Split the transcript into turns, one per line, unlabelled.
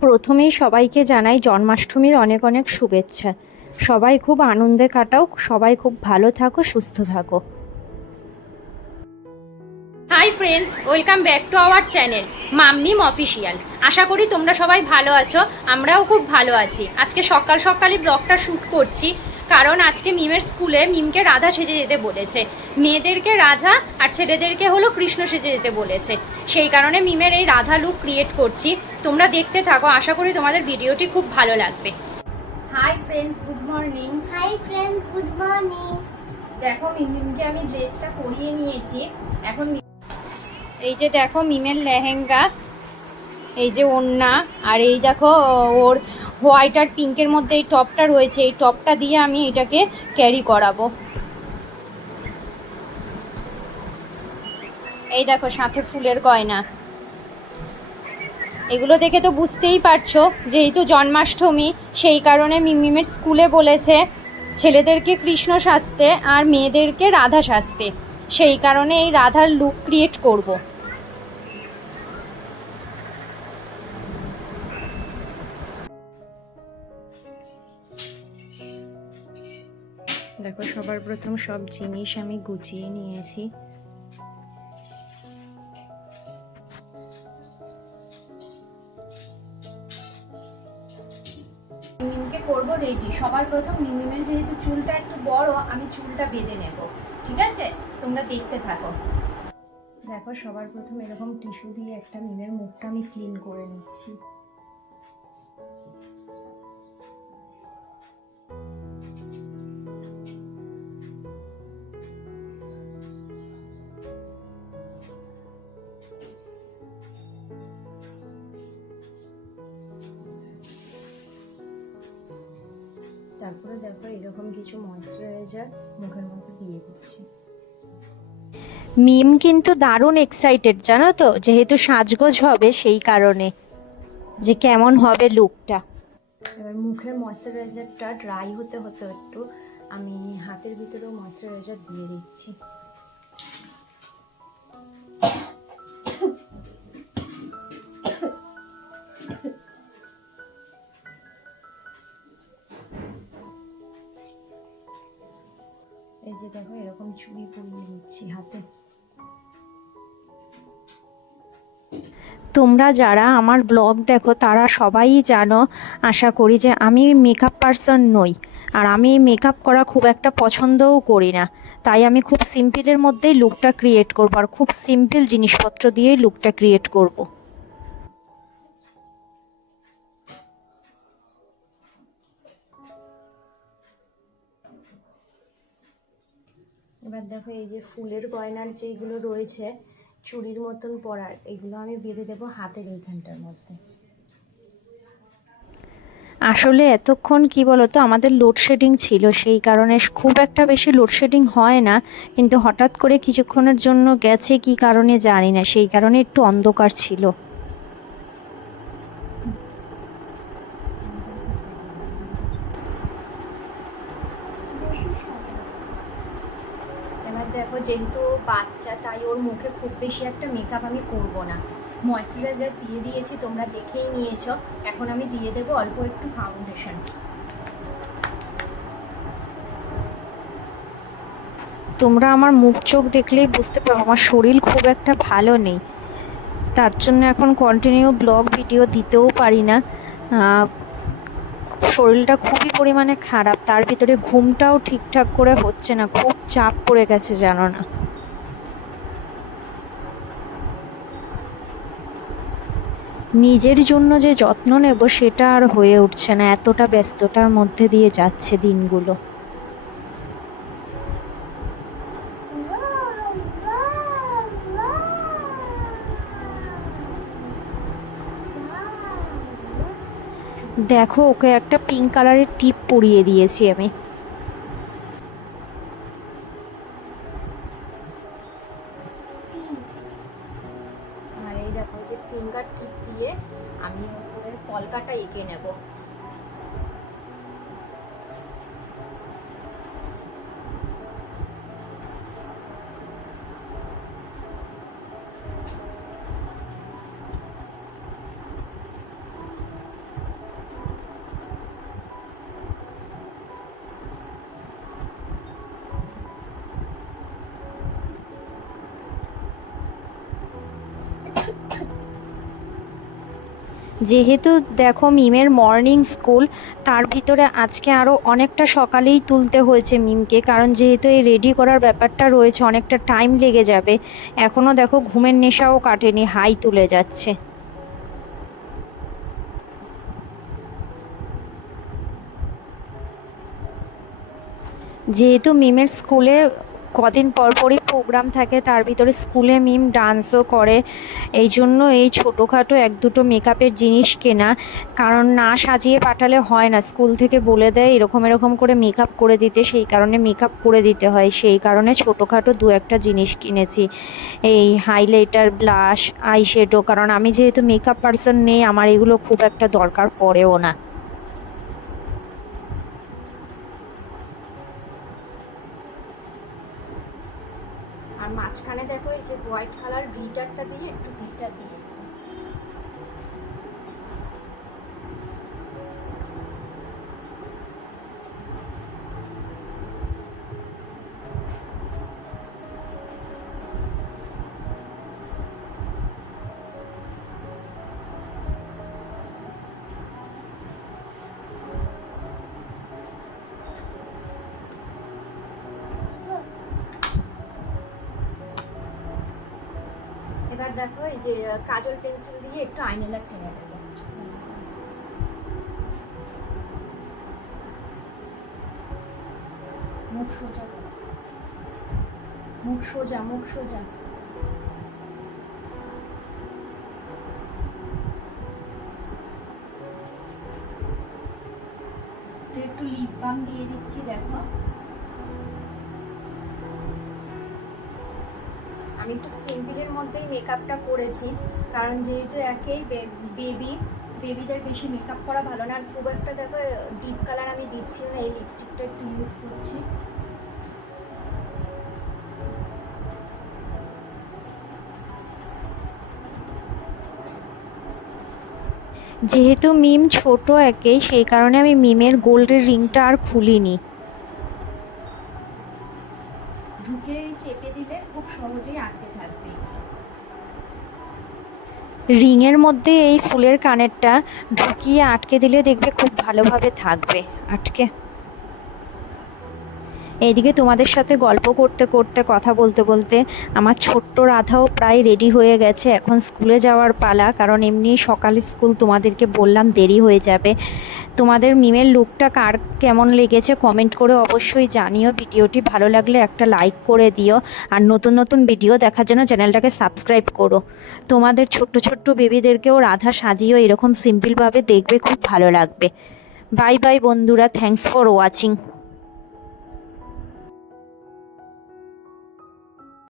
প্রথমেই সবাইকে জানাই জন্মাষ্টমীর অনেক অনেক শুভেচ্ছা। সবাই খুব আনন্দে কাটাও, সবাই খুব ভালো থাকো, সুস্থ থাকো।
Hi friends welcome back to our channel মাম্মিম official আশা করি তোমরা সবাই ভালো আছো, আমরাও খুব ভালো আছি। আজকে সকাল সকালই ব্লগটা শ্যুট করছি। কারণ আজকে মিমের স্কুলে মিমকে রাধা সেজে যেতে বলেছে। মেয়েদেরকে রাধা আর ছেলেদেরকে হলো কৃষ্ণ সেজে যেতে বলেছে। সেই কারণে মিমের এই রাধা লুক ক্রিয়েট করছি। তোমরা দেখতে থাকো আশা করি তোমাদের ভিডিওটি খুব ভালো লাগবে। Hi friends good morning
hi friends good morning
দেখো মিমিমকে আমি ড্রেসটা পরিয়ে নিয়েছি। এখন এই যে দেখো মিমের লেহেঙ্গা এই যে ওড়না আর এই দেখো ওর হোয়াইট আর পিঙ্কের মধ্যে এই টপটা রয়েছে, এই টপটা দিয়ে আমি এটাকে ক্যারি করাবো। এই দেখো, সাথে ফুলের গয়না। এগুলো দেখে তো বুঝতেই পারছ, যেহেতু জন্মাষ্টমী, সেই কারণে মিমিমের স্কুলে বলেছে ছেলেদেরকে কৃষ্ণ সাজতে আর মেয়েদেরকে রাধা সাজতে সেই কারণে এই রাধার লুক ক্রিয়েট করব।
দেখো সবার প্রথম সব জিনিস আমি গুছিয়ে নিয়েছি।
মিমিমকে করব রেডি সবার প্রথম মিমিমের যেহেতু চুলটা একটু বড় আমি চুলটা বেঁধে নেব। ঠিক আছে? তোমরা দেখতে থাকো।
দেখো সবার প্রথম এরকম টিস্যু দিয়ে একটা মিমের মুখটা আমি ক্লিন করে নিচ্ছি। তারপরে দেখো এরকম কিছু ময়শ্চারাইজার মুখের মধ্যে দিয়ে দিচ্ছি। মিম কিন্তু দারুণ এক্সাইটেড জানো তো? যেহেতু সাজগোজ হবে সেই কারণে। যে কেমন হবে লুকটা এবার মুখে ময়শ্চারাইজারটা ড্রাই হতে হতে একটু আমি হাতের ভিতরেও ময়শ্চারাইজার দিয়ে দিচ্ছি। এই যে দেখো, এরকম চুড়ি পরিয়ে দিচ্ছি হাতে। তোমরা যারা আমার ব্লগ দেখো, তারা সবাই জানো, আশা করি যে আমি মেকআপ পারসন নই। আর আমি মেকআপ করা খুব একটা পছন্দও করি না। তাই আমি খুব সিম্পলের মধ্যেই লুকটা ক্রিয়েট করব, আর খুব সিম্পল জিনিসপত্র দিয়েই লুকটা ক্রিয়েট করব। এবার দেখো এই যে ফুলের গয়নার যেগুলো রয়েছে, চুড়ির মতন পরার, এগুলো আমি বেঁধে দেবো হাতের এইখানটার মধ্যে। আসলে এতক্ষণ কি বলতো, আমাদের লোডশেডিং ছিল, সেই কারণে খুব একটা বেশি লোডশেডিং হয় না, কিন্তু হঠাৎ করে কিছুক্ষণের জন্য গেছে কি কারণে জানি না, সেই কারণে একটু অন্ধকার ছিল। যেহেতু বাচ্চা, তাই ওর মুখে খুব বেশি একটা মেকআপ আমি করব না। ময়শ্চারাইজার দিয়ে দিয়েছি, তোমরা দেখেই নিয়েছো। এখন আমি দিয়ে দেবো অল্প একটু ফাউন্ডেশন তোমরা আমার মুখ চোখ দেখলেই বুঝতে পারো, আমার শরীর খুব একটা ভালো নেই। তার জন্য এখন কন্টিনিউ ব্লগ ভিডিও দিতেও পারি না। শরীরটা খুবই পরিমাণে খারাপ, তার ভিতরে ঘুমটাও ঠিকঠাক করে হচ্ছে না, খুব চাপ পড়ে গেছে জানো না। নিজের জন্য যে যত্ন নেব সেটা আর হয়ে উঠছে না, এতটা ব্যস্ততার মধ্যে দিয়ে যাচ্ছে দিনগুলো। দেখো, ওকে একটা পিঙ্ক কালারের টিপ পরিয়ে দিয়েছি আমি। আর এই দেখো যে সিঙ্গার টিপ দিয়ে আমি কলকাটা এঁকে নেব। যেহেতু দেখো মিমের মর্নিং স্কুল তার ভিতরে আজকে আরও অনেকটা সকালেই তুলতে হয়েছে মিমকে, কারণ যেহেতু এই রেডি করার ব্যাপারটা রয়েছে, অনেকটা টাইম লেগে যাবে। এখনও দেখো ঘুমের নেশাও কাটেনি হাই তুলে যাচ্ছে। যেহেতু মিমের স্কুলে কদিন পর পরই প্রোগ্রাম থাকে, তার ভিতরে স্কুলে মিম ডান্সও করে। এই জন্য এই ছোটোখাটো এক দুটো মেকআপের জিনিস কেনা, কারণ না সাজিয়ে পাঠালে হয় না। স্কুল থেকে বলে দেয়, এরকম এরকম করে মেকআপ করে দিতে, সেই কারণে মেকআপ করে দিতে হয়। সেই কারণে ছোটোখাটো দু একটা জিনিস কিনেছি। এই হাইলাইটার ব্লাশ আইশ্যাডো কারণ আমি যেহেতু মেকআপ পার্সন নেই, আমার এগুলো খুব একটা দরকার পড়েও না।
মাঝখানে দেখো এই যে হোয়াইট কালার গ্লিটারটা দিয়ে একটু গ্লিটার দিয়ে। দেখো, এই যে কাজল পেন্সিল দিয়ে একটু আইনালার টেনে দেবো মুখ সোজা। মুখ সোজা মুখ সোজা। একটু লিপ বাম দিয়ে দিচ্ছি, দেখো। আমি খুব সিম্পলের মধ্যেই মেকআপটা করেছি। কারণ যেহেতু একেই বেবি বেবিদের বেশি মেকআপ করা ভালো না। আর খুব একটা দেখো ডিপ কালার আমি দিচ্ছি না, এই লিপস্টিকটা একটু ইউজ করছি।
যেহেতু মিম ছোট একেই সেই কারণে আমি মিমের গোল্ডের রিংটা আর খুলিনি।
ঢুকে চেপে দিলে খুব সহজেই আটকে থাকবে।
রিংয়ের মধ্যে এই ফুলের কানেরটা ঢুকিয়ে আটকে দিলে দেখবে খুব ভালোভাবে থাকবে, আটকে। এইদিকে তোমাদের সাথে গল্প করতে করতে, কথা বলতে বলতে আমার ছোট্ট রাধাও প্রায় রেডি হয়ে গেছে। এখন স্কুলে যাওয়ার পালা, কারণ এমনি সকালে স্কুল তোমাদেরকে বললাম দেরি হয়ে যাবে। তোমাদের মিমের লুকটা কার কেমন লেগেছে কমেন্ট করে অবশ্যই জানিও। ভিডিওটি ভালো লাগলে একটা লাইক করে দিও। আর নতুন নতুন ভিডিও দেখার জন্য চ্যানেলটাকে সাবস্ক্রাইব করো। তোমাদের ছোট্ট ছোট্ট বেবিদেরকেও রাধা সাজিও এরকম সিম্পলভাবে দেখবে, খুব ভালো লাগবে। বাই বাই বন্ধুরা থ্যাংকস ফর ওয়াচিং